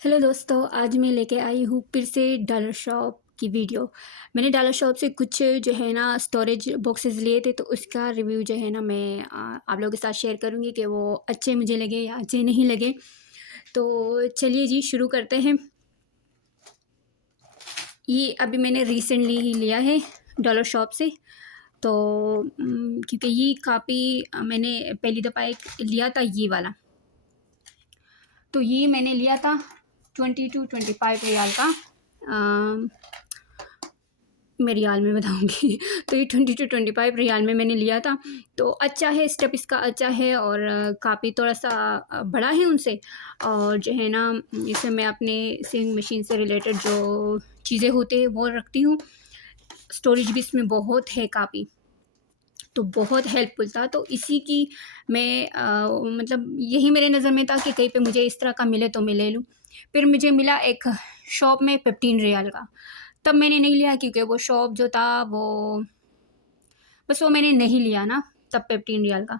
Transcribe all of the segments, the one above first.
Hello दोस्तों, आज मैं लेके आई हूँ फिर से डॉलर शॉप की वीडियो। मैंने डॉलर शॉप से कुछ जो है ना स्टोरेज बॉक्सेस लिए थे, तो उसका रिव्यू जो है ना मैं आप लोगों के साथ शेयर करूँगी कि वो अच्छे मुझे लगे या अच्छे नहीं लगे। तो चलिए जी शुरू करते हैं। ये अभी मैंने रिसेंटली ही लिया है डॉलर शॉप से। तो क्योंकि ये काफ़ी मैंने पहली दफ़ा एक लिया था ये वाला। तो ये मैंने लिया था 20 to 25 रियाल का। मैं रियाल में बताऊंगी तो ये 20 to 25 रियाल में मैंने लिया था। तो अच्छा है, स्टेप इसका अच्छा है और काफ़ी थोड़ा सा बड़ा है उनसे। और जो है ना इसमें मैं अपने सेविंग मशीन से रिलेटेड जो चीज़ें होती हैं वो रखती हूँ। स्टोरेज भी इसमें बहुत है काफ़ी, तो बहुत हेल्पफुल था। तो इसी की मैं मतलब यही मेरे नज़र में था कि कहीं पे मुझे इस तरह का मिले तो मैं ले लूँ। फिर मुझे मिला एक शॉप में 15 रियाल का। तब मैंने नहीं लिया क्योंकि वो शॉप जो था वो बस वो मैंने नहीं लिया ना तब 15 रियाल का।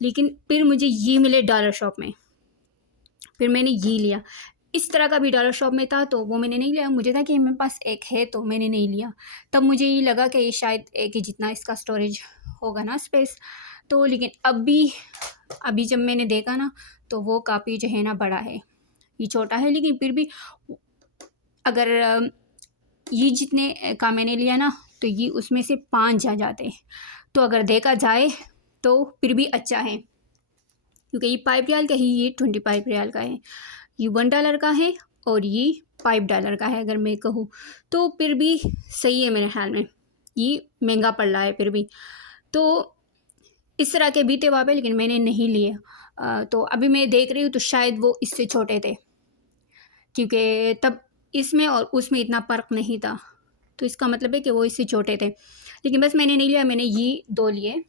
लेकिन फिर मुझे ये मिले डॉलर शॉप में, फिर मैंने ये लिया। इस तरह का भी डॉलर शॉप में था तो वो मैंने नहीं लिया। मुझे था कि मेरे पास एक है तो मैंने नहीं लिया। तब मुझे ये लगा कि ये शायद एक ही जितना इसका स्टोरेज होगा ना स्पेस। तो लेकिन अभी जब मैंने देखा ना तो वो काफ़ी जो है ना बड़ा है। ये छोटा है लेकिन फिर भी अगर ये जितने का मैंने लिया ना तो ये उसमें से 5 जा जाते हैं। तो अगर देखा जाए तो फिर भी अच्छा है, क्योंकि ये 5 रियाल का ही, ये 25 रियाल का है। ये $1 का है और ये $5 का है अगर मैं कहूँ। तो फिर भी सही है मेरे ख़्याल में। ये महंगा पड़ रहा है फिर भी। तो इस तरह के भी थे वहाँ पे लेकिन मैंने नहीं लिए। तो अभी मैं देख रही हूँ तो शायद वो इससे छोटे थे, क्योंकि तब इसमें और उसमें इतना फ़र्क नहीं था। तो इसका मतलब है कि वो इससे छोटे थे। लेकिन बस मैंने नहीं लिया, मैंने ये 2 लिए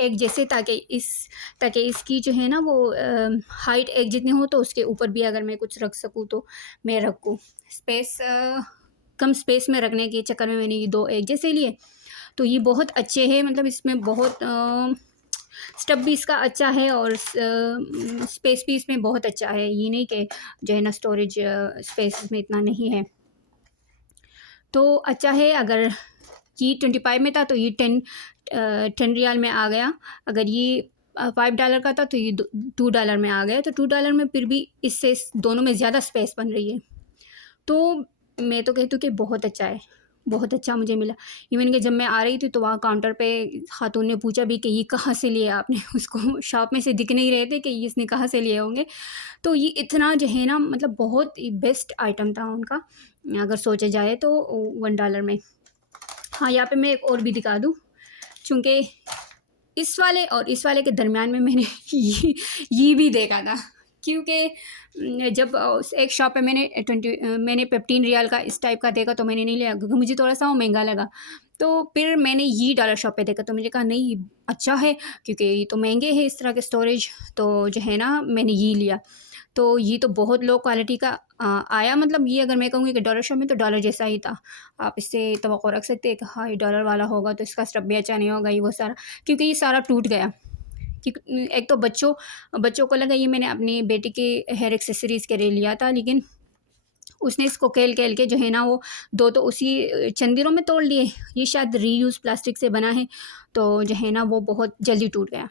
एक जैसे, ताकि इसकी जो है ना वो हाइट एक जितनी हो तो उसके ऊपर भी अगर मैं कुछ रख सकूँ तो मैं रखूँ। स्पेस कम स्पेस में रखने के चक्कर में मैंने ये 2 एक जैसे लिए। तो ये बहुत अच्छे हैं, मतलब इसमें बहुत स्टफ़ भी इसका अच्छा है और स्पेस भी इसमें बहुत अच्छा है। ये नहीं कि जो है ना स्टोरेज स्पेस इसमें इतना नहीं है। तो अच्छा है। अगर ये 25 में था तो ये 10 रियाल में आ गया। अगर ये $5 का था तो ये $2 में आ गया। तो $2 में फिर भी इससे दोनों में ज़्यादा स्पेस बन रही है। तो मैं तो कहती हूँ कि बहुत अच्छा है, बहुत अच्छा मुझे मिला। इवन कि जब मैं आ रही थी तो वहाँ काउंटर पे खातून ने पूछा भी कि ये कहाँ से लिए आपने उसको शॉप में से दिख नहीं रहे थे कि ये इसने कहाँ से लिए होंगे। तो ये इतना जो है ना मतलब बहुत ही बेस्ट आइटम था उनका, अगर सोचा जाए तो $1 में। हाँ, यहाँ पे मैं एक और भी दिखा दूँ, चूँकि इस वाले और इस वाले के दरमियान में मैंने ये भी देखा था। क्योंकि जब एक शॉप पे मैंने 15 रियाल का इस टाइप का देखा तो मैंने नहीं लिया क्योंकि मुझे थोड़ा-सा वो महंगा लगा। तो फिर मैंने ये डॉलर शॉप पे देखा तो मुझे कहा नहीं, ये अच्छा है क्योंकि ये तो महंगे हैं इस तरह के स्टोरेज। तो जो है ना मैंने ये लिया। तो ये तो बहुत लो क्वालिटी का आया, मतलब ये अगर मैं कहूँगी कि डॉलर शॉप में तो डॉलर जैसा ही था। आप इससे तवक्को रख सकते हैं कि हाँ, ये डॉलर वाला होगा तो इसका स्टफ़ भी अच्छा नहीं होगा, ये वो सारा। क्योंकि ये सारा टूट गया। एक तो बच्चों को लगा ये मैंने अपनी बेटी के हेयर एक्सेसरीज़ के लिए लिया था, लेकिन उसने इसको खेल-खेल के जो है ना वो 2 तो उसी चंद दिनों में तोड़ लिए। ये शायद रीयूज़ प्लास्टिक से बना है, तो जो है ना वो बहुत जल्दी टूट गया।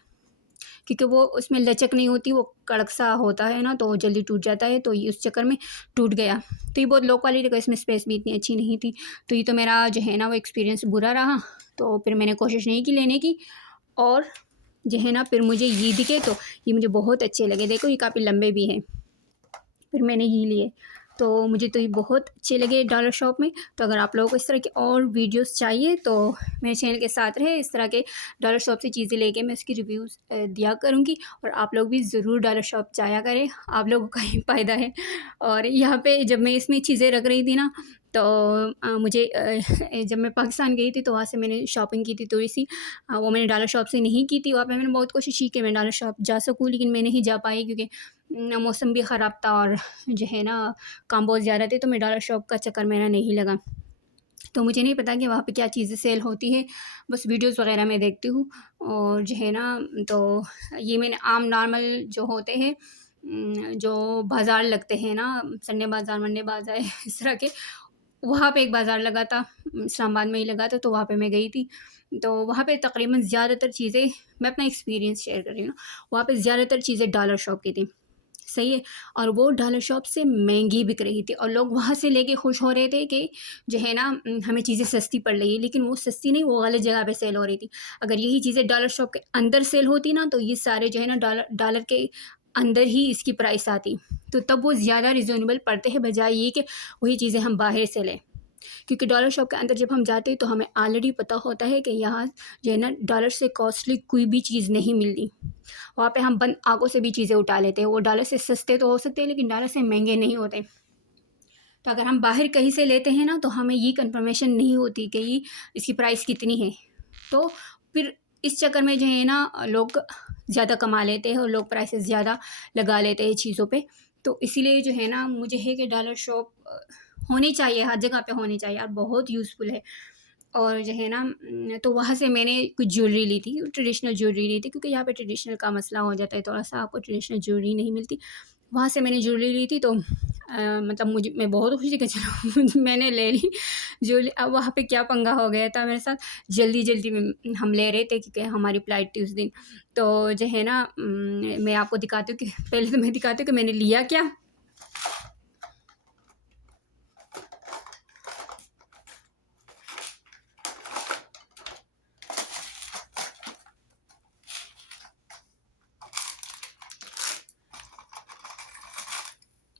क्योंकि वो उसमें लचक नहीं होती, वो कड़क सा होता है ना, तो वो जल्दी टूट जाता है, तो ये उस चक्कर में टूट गया। तो ये बहुत लो क्वालिटी का, इसमें स्पेस भी इतनी अच्छी नहीं थी। तो ये तो मेरा जो है ना वो एक्सपीरियंस बुरा रहा। तो फिर मैंने कोशिश नहीं की लेने की। और जो है ना फिर मुझे ये दिखे तो ये मुझे बहुत अच्छे लगे। देखो ये काफ़ी लंबे भी हैं। फिर मैंने ये लिए। तो मुझे तो ये बहुत अच्छे लगे डॉलर शॉप में। तो अगर आप लोगों को इस तरह की और वीडियोस चाहिए तो मेरे चैनल के साथ रहे। इस तरह के डॉलर शॉप से चीज़ें लेके मैं उसकी रिव्यूज़ दिया करूँगी और आप लोग भी ज़रूर डॉलर शॉप जाया करें, आप लोगों का ही फ़ायदा है। और यहाँ पे जब मैं इसमें चीज़ें रख रही थी ना तो मुझे जब मैं पाकिस्तान गई थी तो वहाँ से मैंने शॉपिंग की थी थोड़ी-सी। वो मैंने डॉलर शॉप से नहीं की थी। वहाँ पे मैंने बहुत कोशिश की कि मैं डॉलर शॉप जा सकूँ, लेकिन मैं नहीं जा पाई क्योंकि मौसम भी ख़राब था और जो है ना काम बहुत ज़्यादा थे, तो मैं डॉलर शॉप का चक्कर मेरा नहीं लगा। तो मुझे नहीं पता कि वहाँ पे क्या चीज़ें सेल होती है, बस वीडियोज़ वग़ैरह मैं देखती हूँ। और जो है ना तो ये मैंने आम नॉर्मल जो होते हैं जो बाज़ार लगते हैं ना, संडे बाज़ार, मंडे बाज़ार इस तरह के, वहाँ पे एक बाज़ार लगा था, इस्लामाबाद में ही लगा था, तो वहाँ पे मैं गई थी। तो वहाँ पे तकरीबन ज़्यादातर चीज़ें, मैं अपना एक्सपीरियंस शेयर कर रही हूँ ना, वहाँ पे ज़्यादातर चीज़ें डॉलर शॉप की थी, सही है। और वो डॉलर शॉप से महंगी बिक रही थी और लोग वहाँ से लेके खुश हो रहे थे कि जो है ना, हमें चीज़ें सस्ती पड़ रही है, लेकिन वो सस्ती नहीं, वो गलत जगह पे सेल हो रही थी। अगर यही चीज़ें डॉलर शॉप के अंदर सेल होती ना, तो ये सारे जो है ना डॉलर डॉलर के अंदर ही इसकी प्राइस आती, तो तब वो ज़्यादा रिजनेबल पड़ते हैं, बजाय ये कि वही चीज़ें हम बाहर से लें। क्योंकि डॉलर शॉप के अंदर जब हम जाते हैं तो हमें ऑलरेडी पता होता है कि यहाँ जो है ना डॉलर से कॉस्टली कोई भी चीज़ नहीं मिलती। वहाँ पे हम बंद आँखों से भी चीज़ें उठा लेते हैं। वो डॉलर से सस्ते तो हो सकते हैं, लेकिन डॉलर से महंगे नहीं होते। तो अगर हम बाहर कहीं से लेते हैं ना, तो हमें ये कंफर्मेशन नहीं होती कि ये इसकी प्राइस कितनी है। तो फिर इस चक्कर में जो है ना लोग ज़्यादा कमा लेते हैं और लोग प्राइसेस ज़्यादा लगा लेते हैं चीज़ों पे। तो इसीलिए जो है ना मुझे है कि डॉलर शॉप होनी चाहिए, हर जगह पे होनी चाहिए और बहुत यूज़फुल है। और जो है ना तो वहाँ से मैंने कुछ ज्वेलरी ली थी, ट्रेडिशनल ज्वेलरी ली थी, क्योंकि यहाँ पे ट्रेडिशनल का मसला हो जाता है थोड़ा-सा, आपको ट्रेडिशनल ज्वेलरी नहीं मिलती। वहाँ से मैंने ज्वेलरी ली थी, तो मतलब मैं बहुत खुश थी कि चलो मैंने ले ली ज्वेलरी। अब वहाँ पे क्या पंगा हो गया था मेरे साथ, जल्दी-जल्दी में हम ले रहे थे क्योंकि हमारी फ्लाइट थी उस दिन। तो जो है ना मैं आपको दिखाती हूँ कि पहले तो मैं दिखाती हूँ कि मैंने लिया क्या।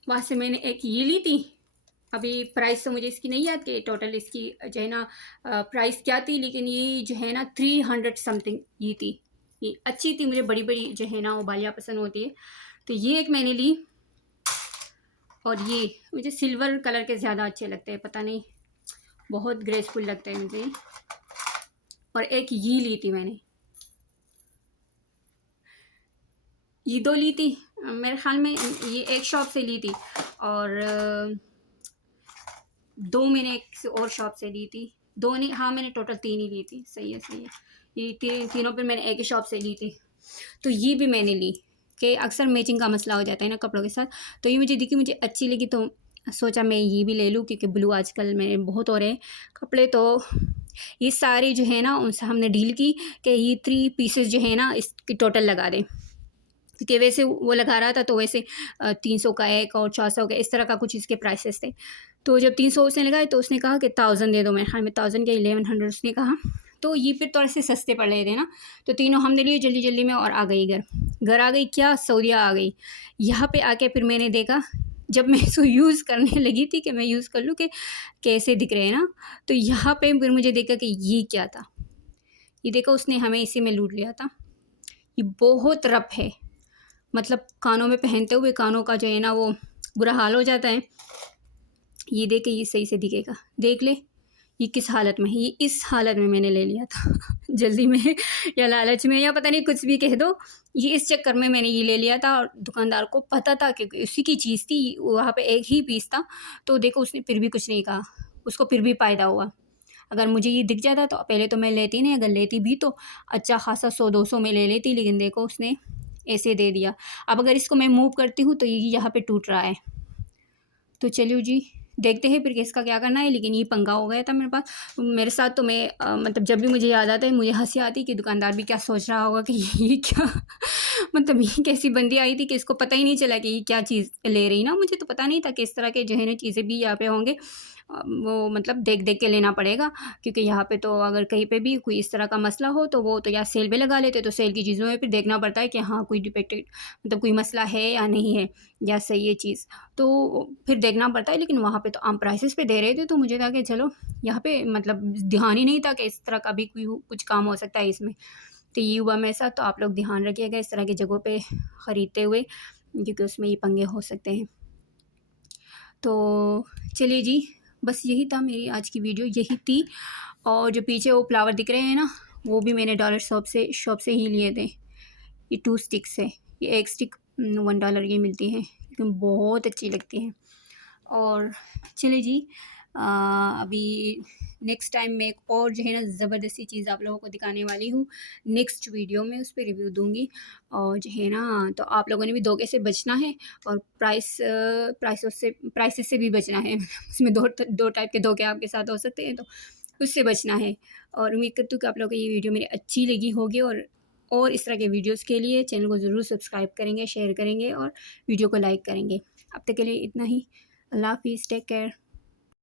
वहाँ से मैंने एक ये ली थी। अभी प्राइस तो मुझे इसकी नहीं याद कि टोटल इसकी जो है ना प्राइस क्या थी, लेकिन ये जो है ना 300 समथिंग ये थी। ये अच्छी थी, मुझे बड़ी-बड़ी जो है ना वो बालियाँ पसंद होती है। तो ये एक मैंने ली, और ये मुझे सिल्वर कलर के ज़्यादा अच्छे लगते हैं, पता नहीं, बहुत ग्रेसफुल लगता है मुझे। और एक ये ली थी मैंने, ये 2 ली थी। मेरे ख़्याल में ये एक शॉप से ली थी, और 2 मैंने एक और शॉप से ली थी। 2 नहीं, हाँ, मैंने टोटल 3 ही ली थी। सही है, सही है। ये तीनों पे मैंने एक ही शॉप से ली थी। तो ये भी मैंने ली कि अक्सर मैचिंग का मसला हो जाता है ना कपड़ों के साथ। तो ये मुझे दिखी, मुझे अच्छी लगी, तो सोचा मैं ये भी ले लूँ, क्योंकि ब्लू आजकल मेरे बहुत हो रहे हैं कपड़े। तो ये सारे जो है ना उनसे हमने डील की कि ये 3 पीसेस जो है ना इसकी टोटल लगा दें, क्योंकि वैसे वो लगा रहा था, तो वैसे 300 का एक और 400 का, इस तरह का कुछ इसके प्राइसेस थे। तो जब 300 उसने लगाए, तो उसने कहा कि 1000 दे दो। मेरे ख्याल में 1000 के 1100 उसने कहा। तो ये फिर थोड़े से सस्ते पड़ रहे थे ना, तो तीनों हमने लिए जल्दी जल्दी में, और आ गई घर। घर आ गई क्या, सऊदीया आ गई। यहाँ पे आके फिर मैंने देखा, जब मैं इसको यूज़ करने लगी थी कि मैं यूज़ कर लूँ कि कैसे दिख रहे हैं ना, तो यहाँ पे फिर मुझे देखा कि ये क्या था। ये देखो, उसने हमें इसी में लूट लिया था। ये बहुत रफ है, मतलब कानों में पहनते हुए कानों का जो है ना वो बुरा हाल हो जाता है। ये देख के ये सही से दिखेगा, देख ले ये किस हालत में है। ये इस हालत में मैंने ले लिया था जल्दी में या लालच में, या पता नहीं, कुछ भी कह दो। ये इस चक्कर में मैंने ये ले लिया था, और दुकानदार को पता था कि उसी की चीज़ थी, वहाँ पे एक ही पीस था। तो देखो, उसने फिर भी कुछ नहीं कहा, उसको फिर भी फ़ायदा हुआ। अगर मुझे ये दिख जाता तो पहले तो मैं लेती नहीं, अगर लेती भी तो अच्छा खासा 100-200 में ले लेती, लेकिन देखो उसने ऐसे दे दिया। अब अगर इसको मैं मूव करती हूँ तो ये यहाँ पे टूट रहा है। तो चलिए जी, देखते हैं फिर कि इसका क्या करना है, लेकिन ये पंगा हो गया था मेरे पास, मेरे साथ। तो मैं मतलब जब भी मुझे याद आता है, मुझे हँसी आती है कि दुकानदार भी क्या सोच रहा होगा कि ये क्या मतलब ये कैसी बंदी आई थी कि इसको पता ही नहीं चला कि ये क्या चीज़ ले रही ना। मुझे तो पता नहीं था कि इस तरह के जो है ना चीज़ें भी यहाँ पे होंगे। वो मतलब देख देख के लेना पड़ेगा, क्योंकि यहाँ पे तो अगर कहीं पे भी कोई इस तरह का मसला हो, तो वो तो या सेल पे लगा लेते, तो सेल की चीज़ों में फिर देखना पड़ता है कि हाँ कोई डिफेक्टेड, मतलब कोई मसला है या नहीं है, या सही है चीज़, तो फिर देखना पड़ता है। लेकिन वहाँ पे तो आम प्राइसेस पे दे रहे थे, तो मुझे था कि चलो, यहाँ पे मतलब ध्यान ही नहीं था कि इस तरह का भी कोई कुछ काम हो सकता है इसमें। तो ये हुआ मेरे साथ। तो आप लोग ध्यान रखिएगा इस तरह की जगहों पे ख़रीदते हुए, क्योंकि उसमें ये पंगे हो सकते हैं। तो चलिए जी, बस यही था, मेरी आज की वीडियो यही थी। और जो पीछे वो फ्लावर दिख रहे हैं ना, वो भी मैंने डॉलर शॉप से ही लिए थे। ये 2 स्टिक्स है, ये एक स्टिक $1 की मिलती है, लेकिन बहुत अच्छी लगती है। और चलिए जी, अभी नेक्स्ट टाइम मैं एक और जो है ना ज़बरदस्ती चीज़ आप लोगों को दिखाने वाली हूँ, नेक्स्ट वीडियो में उस पे रिव्यू दूँगी। और जो है ना तो आप लोगों ने भी धोखे से बचना है और प्राइसेस से भी बचना है। उसमें 2 टाइप के धोखे आपके साथ हो सकते हैं, तो उससे बचना है। और उम्मीद करती हूँ कि आप लोगों को ये वीडियो मेरी अच्छी लगी होगी, और इस तरह के वीडियोज़ के लिए चैनल को ज़रूर सब्सक्राइब करेंगे, शेयर करेंगे और वीडियो को लाइक करेंगे। अब तक के लिए इतना ही। अल्लाह हाफ़िज़, टेक केयर।